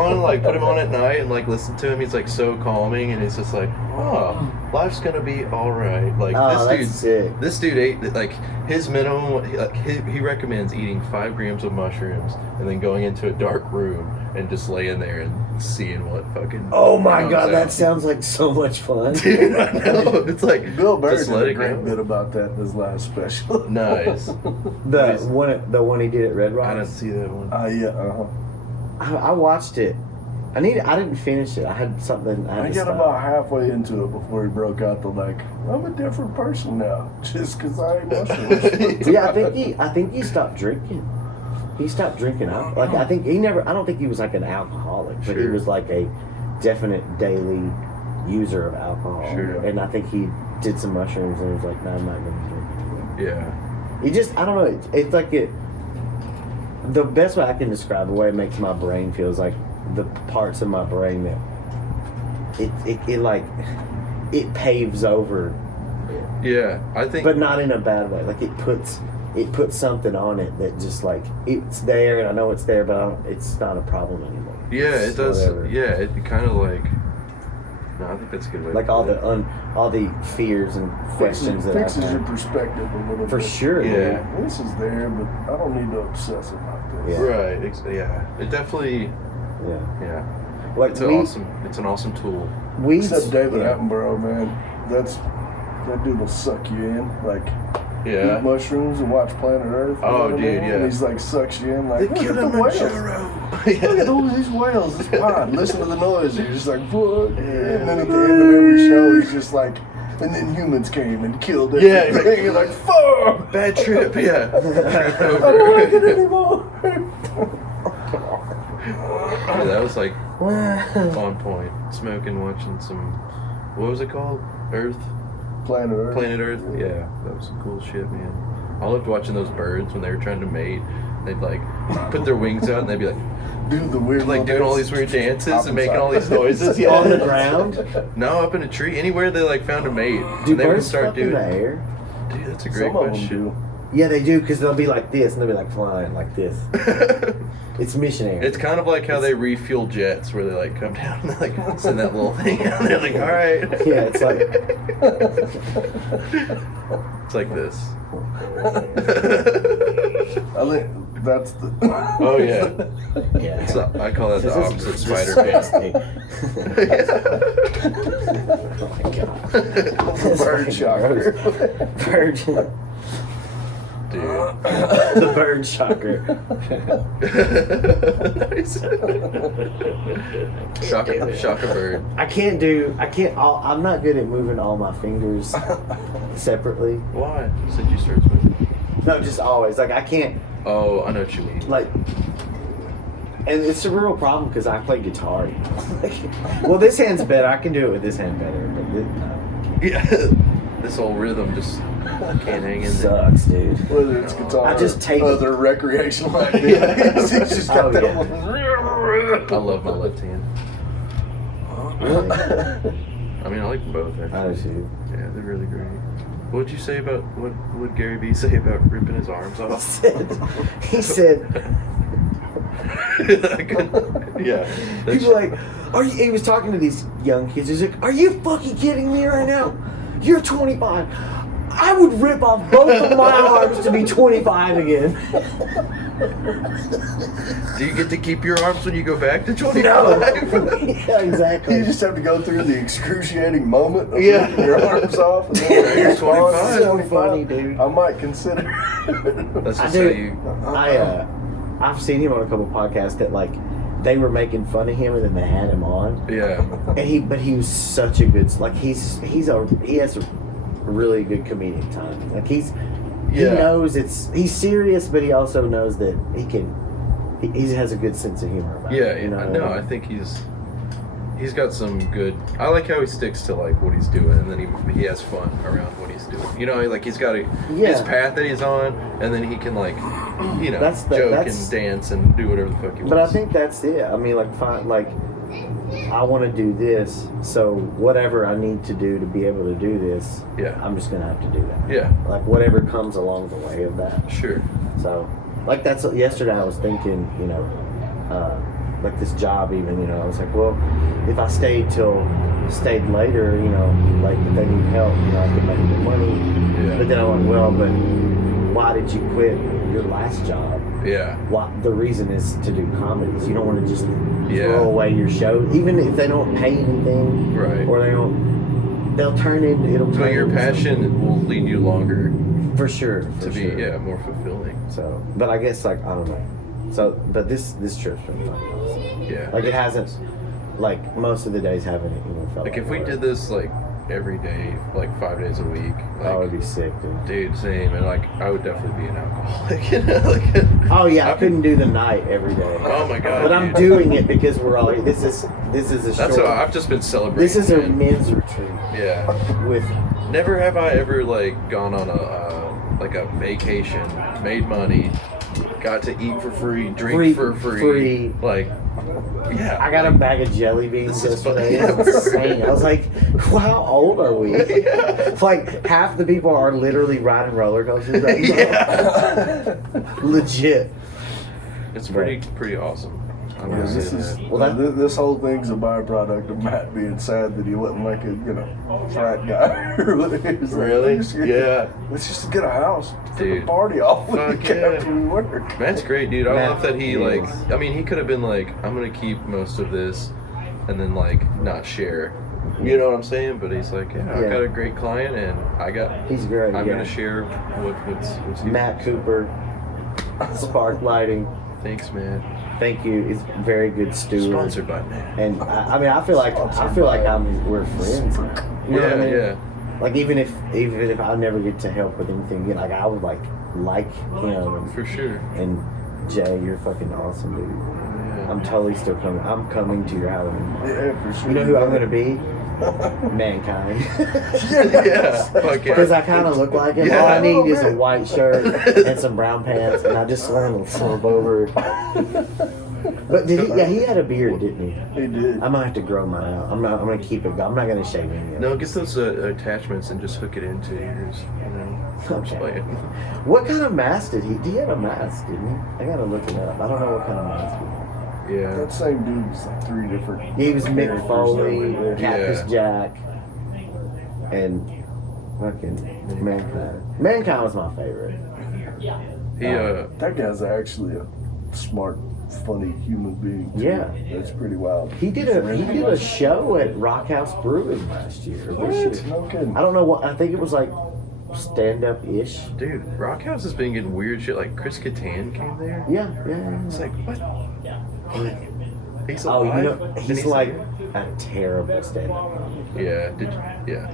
on at night and like listen to him. He's like so calming, and he's just like, oh, life's gonna be all right. Like Oh, that's this sick. dude ate like his minimum. He recommends eating 5 grams of mushrooms and then going into a dark room and just laying there and seeing what fucking. Oh my comes god, out. that sounds like so much fun. Dude, I know. It's like Bill Burr just did let a it great go. bit about that in his last special. Nice. The one he did at Red I didn't Rocks. see that one. Yeah, I watched it, I didn't finish it. I had something. I got about halfway into it before he broke out the like, I'm a different person now, just because I ate mushrooms. Yeah, I think he stopped drinking. He stopped drinking alcohol. Like I don't think he was like an alcoholic, but he was like a definite daily user of alcohol. Sure. And I think he did some mushrooms and was like, no, I'm not going to drink anymore. Yeah. He just, I don't know. It's like the best way I can describe the way it makes my brain feel is like the parts of my brain that it paves over. Yeah, I think. But not in a bad way. Like it puts something on it that just like it's there and I know it's there, but it's not a problem anymore. Yeah, it does. Whatever. Yeah, it kind of like. No, I think that's a good way. Like all the fears and questions that fixes I your perspective a little for bit. sure. Yeah. Man. This is there, but I don't need to obsess about this. Yeah. Right. Yeah. It definitely. Yeah. Yeah. Like It's an awesome tool. Except David Attenborough, man. That dude will suck you in. Like, Yeah. eat mushrooms and watch Planet Earth. Oh, what I dude, mean? yeah. And he's like, sucks you in. Like, look at the whales. Yeah. Look at all these whales. This pond. Listen to the noise. You're just like, what? And then at the end of every show, he's just like, and then humans came and killed everything. Yeah. You're like, fuck. Bad trip. Yeah. I don't like it anymore. Yeah, that was like on point. Smoking, watching some. What was it called? Planet Earth. Planet Earth. Yeah, that was some cool shit, man. I loved watching those birds when they were trying to mate. They'd like put their wings out and they'd be like Dude, the weird like doing all these weird dances and making all these noises. Yeah. On the ground. No, up in a tree, anywhere they like found a mate. Do and they would birds start fuck in doing. the air? Dude, that's a great Some of them question. do. Yeah, they do because they'll be like this and they'll be like flying like this. It's missionary. It's kind of like how they refuel jets, where they like come down and they like send that little thing out. And they're like, all right. Yeah, it's like It's like this. I think that's the. Oh yeah. yeah. So I call that the This is opposite Spider-Man. Oh my god. Bird shocker. Bird. Dude. The bird shocker. Shock a bird. I'm not good at moving all my fingers separately. Why? You said you started smoking. No, just always. Like I can't, Oh, I know what you mean. like, and it's a real problem because I play guitar. Well, this hand's better. I can do it with this hand better, but Yeah. This whole rhythm just can't hang in there. sucks, dude. Whether it's guitar I just take or other recreational activities. He's just got Oh, that yeah. one. I love my left hand. Really? I mean, I like them both, I actually. do too. Yeah, they're really great. What'd you say about, what would Gary Vee say about ripping his arms off? He said, Yeah. people like, he was talking to these young kids. He's like, are you fucking kidding me right now? You're 25. I would rip off both of my arms to be 25 again. Do you get to keep your arms when you go back to 25? No. Yeah, exactly. You just have to go through the excruciating moment of Yeah. ripping your arms off. And then You're you're 25. So funny, dude. I might consider. That's I just do. how you... I've seen him on a couple podcasts that like they were making fun of him and then they had him on. Yeah. And he was such a good, like he has a really good comedic timing. Like he knows he's serious, but he also knows that he has a good sense of humor about Yeah, it. You know what no, I mean? I think he's got some good. I like how he sticks to like what he's doing, and then he has fun around what he's doing. You know, like he's got his path that he's on, and then he can like, you know, joke and dance and do whatever the fuck he wants. But I think that's it. I mean, like I want to do this, so whatever I need to do to be able to do this, Yeah. I'm just gonna have to do that. Yeah. Like whatever comes along the way of that. Sure. So, like yesterday I was thinking, you know, like this job even, you know, I was like, well, if I stayed later, you know, like if they need help, you know, I could make more money. Yeah. But then I went, well, but why did you quit your last job? Yeah. The reason is to do comedies. You don't want to just Yeah. throw away your show, even if they don't pay anything, Right. or it'll turn into So your passion will lead you longer for sure to be more fulfilling. So, but I guess like I don't know. So, but this trip's been fun. Yeah. Like it hasn't, like most of the days haven't even felt Like if we work. did this like every day, like 5 days a week, I would like be sick, dude. same, and like I would definitely be an alcoholic. You know, like Oh yeah, I couldn't do the night every day. Oh my god. But I'm dude. doing it because we're all. This is a That's short. what I've just been celebrating. This is a man. men's retreat Yeah. with. Never have I ever like gone on a like a vacation, made money, got to eat for free, drink for free. Like, yeah. I got a like, bag of jelly beans This is fun. yesterday. Yeah, It's insane. I was like, well, how old are we? Yeah. Like half the people are literally riding roller coasters right now. Yeah. Legit. It's pretty awesome. I'm Yeah, gonna this say is that. Well, that- this whole thing's a byproduct of Matt being sad that he wasn't like a frat guy or whatever. He's like, Really? "Let's just- Yeah. Let's just get a house, take Dude. a party off Fuck week yeah. after we work. Matt's great, dude. I Matt love that he is- like. I mean, he could have been like, I'm gonna keep most of this, and then like not share. You know what I'm saying? But he's like, yeah, I Yeah. got a great client, and He's great. I'm yeah. gonna share what's here. Matt Cooper, Spark Lighting. Thanks, man. Thank you. He's a very good steward. Sponsored by Matt. And I mean, I feel like we're friends. You know what I mean? Yeah. Like even if I never get to help with anything, like I would like him. For sure. And Jay, you're fucking awesome, dude. Yeah. I'm totally still coming. I'm coming to your Halloween. Yeah, for sure. You know who I'm gonna be? Mankind. Yeah. Fuck yeah. Because I kind of look like him. Yeah. All I need is a white shirt and some brown pants, and I just slam over. But he had a beard, didn't he? He did. I'm gonna have to grow mine out. I'm gonna keep it. I'm not gonna shave any of it. No, get those attachments and just hook it into yours. You know. I'm just Okay. playing. What kind of mask did he? He had a mask, didn't he? I gotta look it up. I don't know what kind of mask. Yeah. That same dude was like 3 different. He was Mick characters Foley, over there. Cactus Jack, and fucking Mankind. Mankind was my favorite. He That guy's actually a smart, funny human being. too. Yeah. That's pretty wild. He did a show at Rock House Brewing last year. Or this What? year. No kidding. I don't know what. I think it was like stand up ish. dude, Rock House has been getting weird shit. Like Chris Kattan came there. Yeah. It's like what? He's Oh, alive. you know, And he's like a terrible stand up comic. Yeah.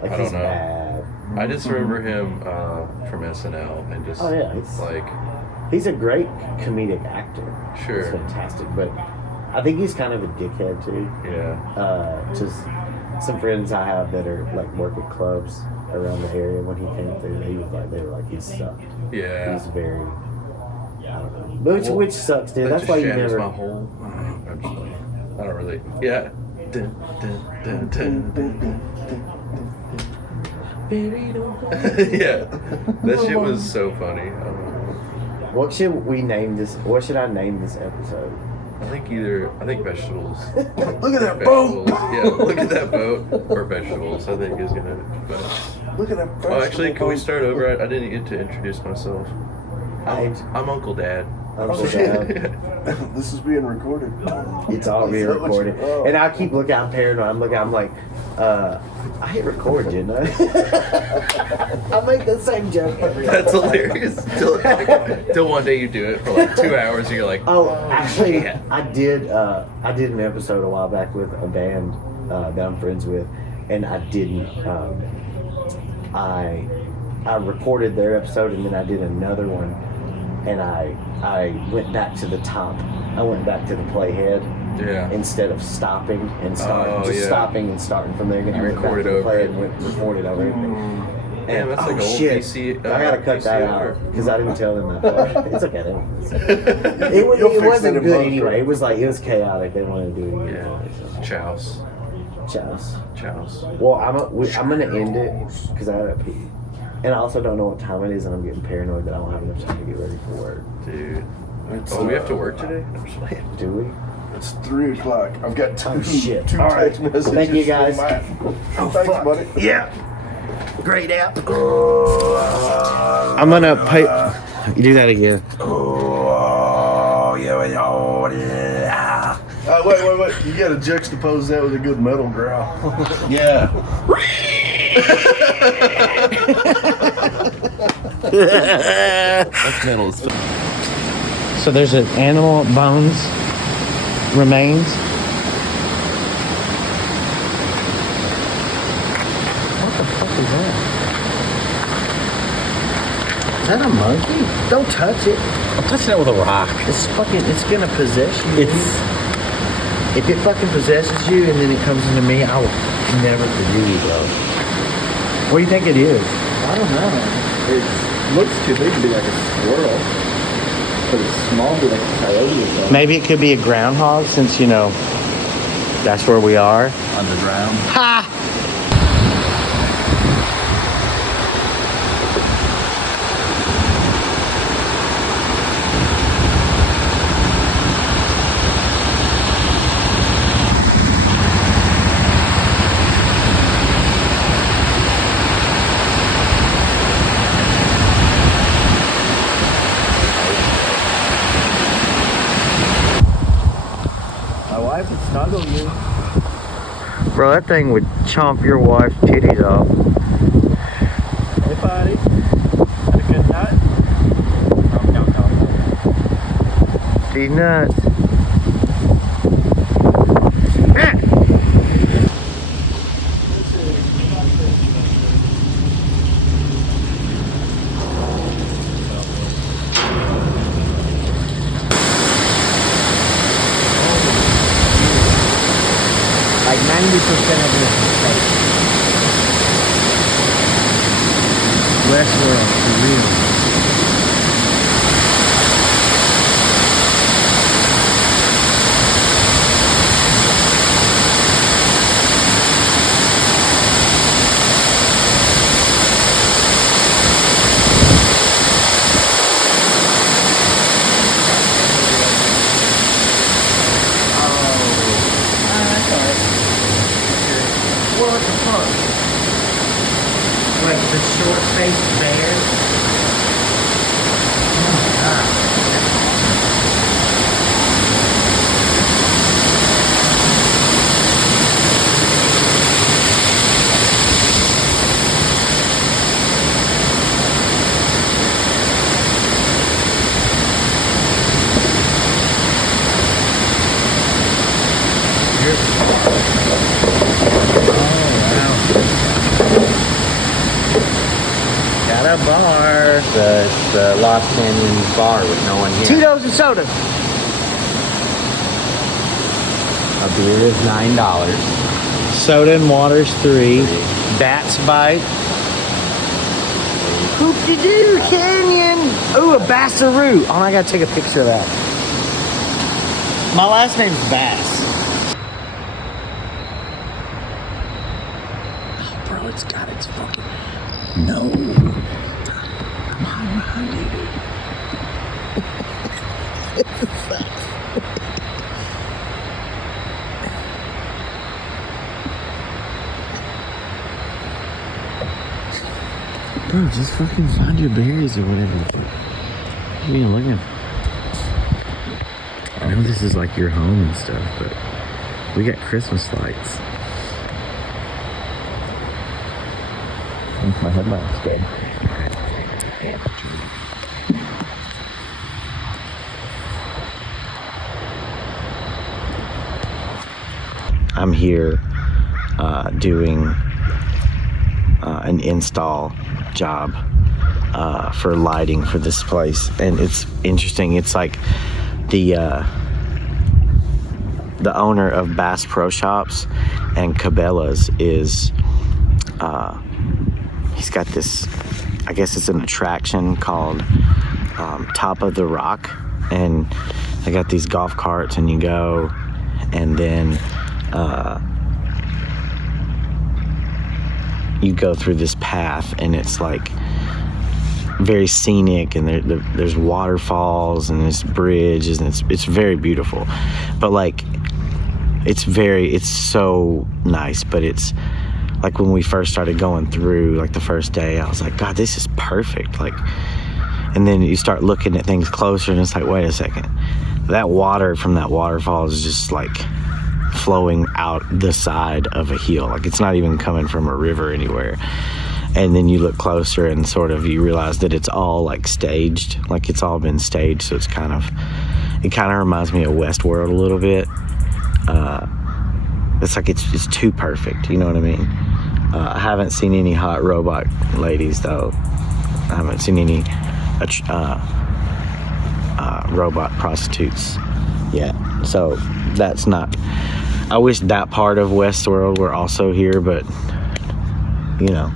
Like I he's don't know. bad. I just remember him from SNL and just Oh yeah, it's like he's a great comedic actor. Sure. He's fantastic, but I think he's kind of a dickhead too. yeah. Just some friends I have that are like work at clubs around the area. When he came through, they were like he sucked. Yeah. He's very, I don't know, which sucks, dude. That That's just why you shatters never. my whole. I'm just like, I don't really. Yeah. Dun, dun, dun, dun, dun, dun. Yeah, that shit was so funny. What should we name this? What should I name this episode? I think vegetables. Look at that Vegetables. boat. Yeah, look at that boat. Or vegetables, I think is gonna. But, Look at that. oh, actually, can we boat. start over? I didn't get to introduce myself. I'm Uncle Dad. I'm so bad. This is being recorded. It's all being Is that what you- recorded. oh. And I keep looking, I'm paranoid. I'm like, I hit record, didn't I? I make the same joke every That's time. hilarious. Till one day you do it for like 2 hours and you're like, Oh, actually, shit. I did an episode a while back with a band that I'm friends with, and I didn't. I recorded their episode, and then I did another one, and I went back to the top. I went back to the playhead yeah. instead of stopping and starting, Oh, just yeah. stopping and starting from there. Then I You went back recorded to the over playhead it. and recorded over everything. Damn, that's like old shit. PC, I gotta cut that PC out over. because I didn't tell them that part. It's okay. You'll It fix wasn't it in good post, anyway. right? It was chaotic. They wanted to do it. Yeah. Chows. Chows. Well, I'm gonna end it because I gotta pee, and I also don't know what time it is, and I'm getting paranoid that I don't have enough time to get ready for work. dude. It's, Oh, we have to work today? I'm just playing. Do we? It's 3:00. I've got two, Oh, shit. two All right. text messages. Thank you, guys. from Matt. Oh, Thanks, fuck. buddy. Yeah. Great app. I'm gonna pay. You do that again. Wait. You gotta juxtapose that with a good metal growl. Yeah. That's metal as So there's an animal bones remains. What the fuck is that? Is that a monkey? Don't touch it. I'm touching it with a rock. It's gonna possess you. If it fucking possesses you and then it comes into me, I will never forgive you, bro. What do you think it is? I don't know. It looks too big to be like a squirrel. But it's small to be like a coyote or something. Maybe it could be a groundhog since, you know, that's where we are. Underground. Ha! Snuggle you. Bro, that thing would chomp your wife's titties off. Hey, buddy. Had a good nut? No. She's nuts. Like 90% of this is fake. Westworld, for real. What the fuck? Like the short-faced bear? Oh my god. Got a bar. The Lost Canyon bar with no one here. Tito's and soda. A beer is $9. Soda and water's $3. Bat's Bite. Hoop-de-doo Canyon. Ooh, a Bassaroo. Oh, I gotta take a picture of that. My last name's Bass. It's got its fucking... No. I'm hiding behind you, dude. Bro, just fucking find your berries or whatever. What are you looking for? I know this is like your home and stuff, but we got Christmas lights. My headlight's good. I'm here doing an install job for lighting for this place, and it's interesting. It's like the owner of Bass Pro Shops and Cabela's is he's got this, I guess it's an attraction called Top of the Rock, and they got these golf carts, and you go, and then you go through this path, and it's like very scenic, and there's waterfalls and there's bridges, and it's very beautiful, but like it's so nice. But it's like when we first started going through, like the first day, I was like, God, this is perfect. Like, and then you start looking at things closer, and it's like, wait a second, that water from that waterfall is just like flowing out the side of a hill. Like, it's not even coming from a river anywhere. And then you look closer and sort of you realize that it's all like staged, like it's all been staged. So it kind of reminds me of Westworld a little bit. It's like it's too perfect, you know what I mean? I haven't seen any hot robot ladies though. I haven't seen any robot prostitutes yet. So that's not. I wish that part of Westworld were also here, but you know,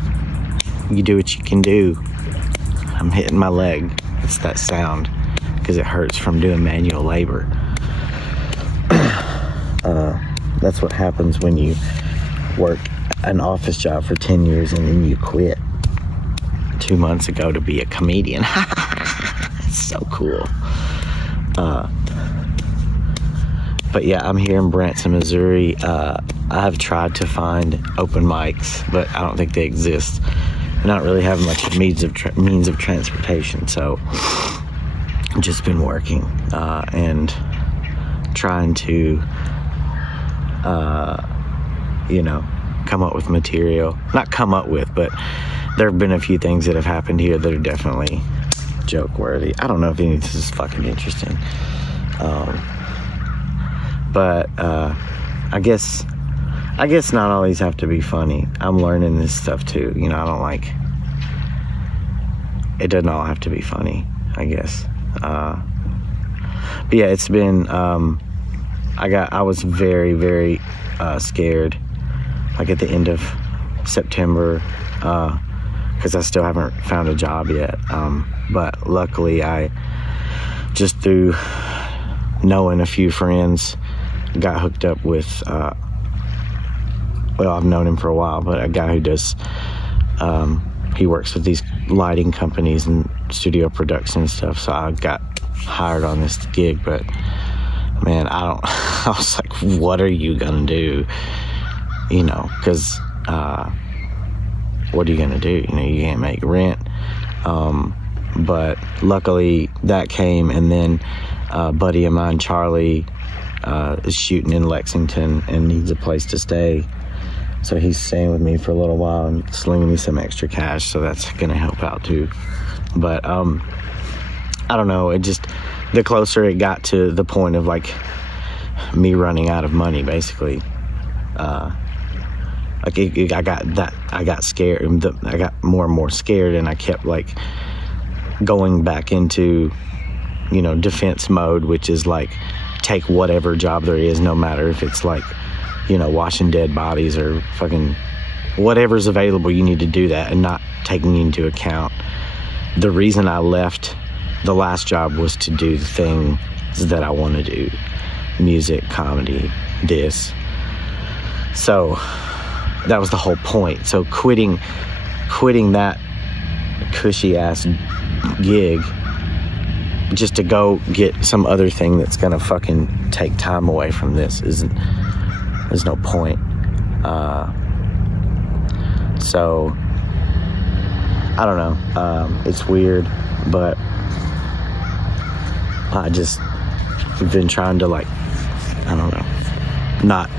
you do what you can do. I'm hitting my leg. It's that sound because it hurts from doing manual labor. That's what happens when you work an office job for 10 years and then you quit 2 months ago to be a comedian. It's so cool. But yeah, I'm here in Branson, Missouri. I have tried to find open mics, but I don't think they exist. And I don't really have much means of transportation, so I've just been working and trying to come up with material. Not come up with, but there have been a few things that have happened here that are definitely joke worthy. I don't know if any of this is fucking interesting. But I guess not all these have to be funny. I'm learning this stuff too. You know, I don't like, it doesn't all have to be funny, I guess. But yeah, it's been, I was very, very scared, like at the end of September, because I still haven't found a job yet. But luckily I, just through knowing a few friends, got hooked up with, I've known him for a while, but a guy who does, he works with these lighting companies and studio production and stuff, so I got hired on this gig. But man, I was like, what are you gonna do? You know, because what are you gonna do? You know, you can't make rent. But luckily that came, and then a buddy of mine, Charlie, is shooting in Lexington and needs a place to stay. So he's staying with me for a little while and slinging me some extra cash, so that's gonna help out too. But I don't know, it just, the closer it got to the point of like me running out of money, basically, I got scared. I got more and more scared, and I kept like going back into, you know, defense mode, which is like take whatever job there is, no matter if it's like, you know, washing dead bodies or fucking whatever's available. You need to do that, and not taking into account the reason I left the last job was to do the things that I want to do: music, comedy, this. So that was the whole point. So quitting that cushy ass gig just to go get some other thing that's gonna fucking take time away from this there's no point. So I don't know, it's weird, but I just have been trying to, like, I don't know, not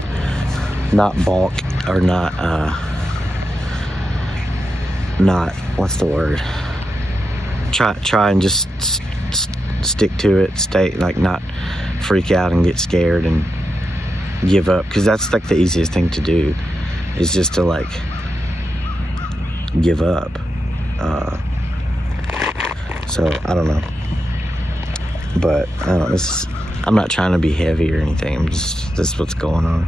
balk, or not what's the word, try and just stick to it, stay, like, not freak out and get scared and give up, because that's like the easiest thing to do, is just to like give up. So I don't know, but I don't know, I'm not trying to be heavy or anything. This is what's going on.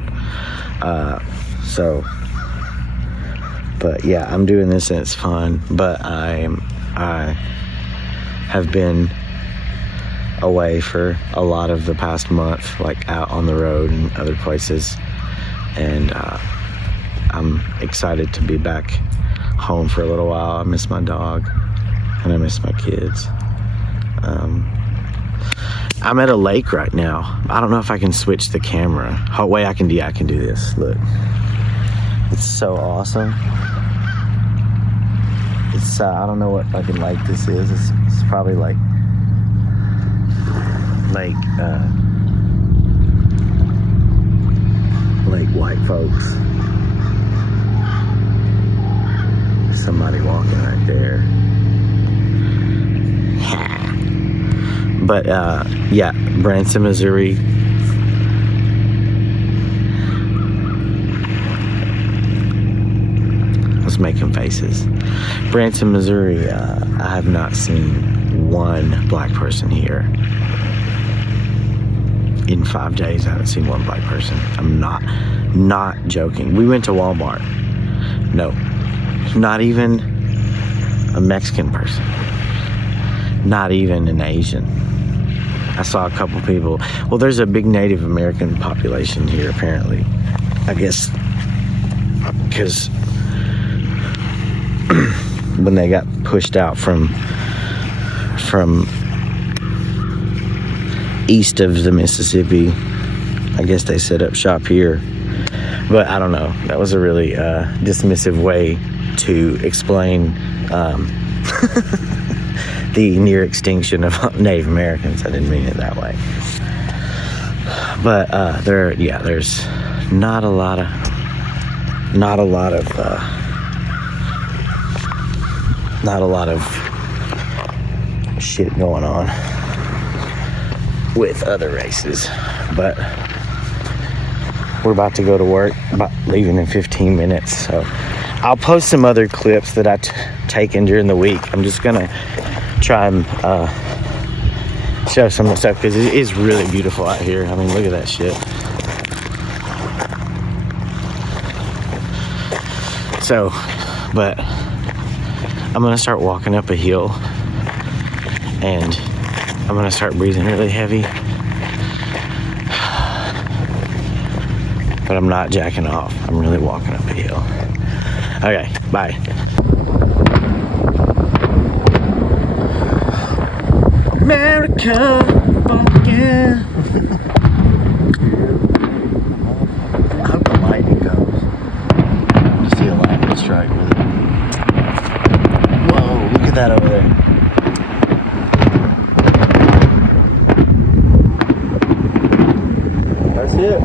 But yeah, I'm doing this and it's fun, but I have been away for a lot of the past month, like out on the road and other places, and I'm excited to be back home for a little while. I miss my dog and I miss my kids. I'm at a lake right now. I don't know if I can switch the camera. Oh wait, I can do this. Look, it's so awesome. It's I don't know what fucking lake this is. It's probably like Lake White Folks. So somebody walking right there. But yeah, Branson, Missouri. I was making faces. Branson, Missouri. I have not seen one black person here. In 5 days, I haven't seen one black person. I'm not joking. We went to Walmart. No, not even a Mexican person. Not even an Asian. I saw a couple people. Well, there's a big Native American population here, apparently. I guess because when they got pushed out from east of the Mississippi, I guess they set up shop here. But I don't know. That was a really dismissive way to explain the near extinction of Native Americans. I didn't mean it that way. But there's not a lot of shit going on with other races. But we're about to go to work, about leaving in 15 minutes. So I'll post some other clips that I've taken during the week. I'm just gonna try and show some of the stuff because it is really beautiful out here. I mean, look at that shit. So, but I'm gonna start walking up a hill and I'm gonna start breathing really heavy. But I'm not jacking off. I'm really walking up a hill. Okay, bye. America, fucking. I hope the lightning comes. To see a lightning strike with it. Whoa, look at that over there. That's it.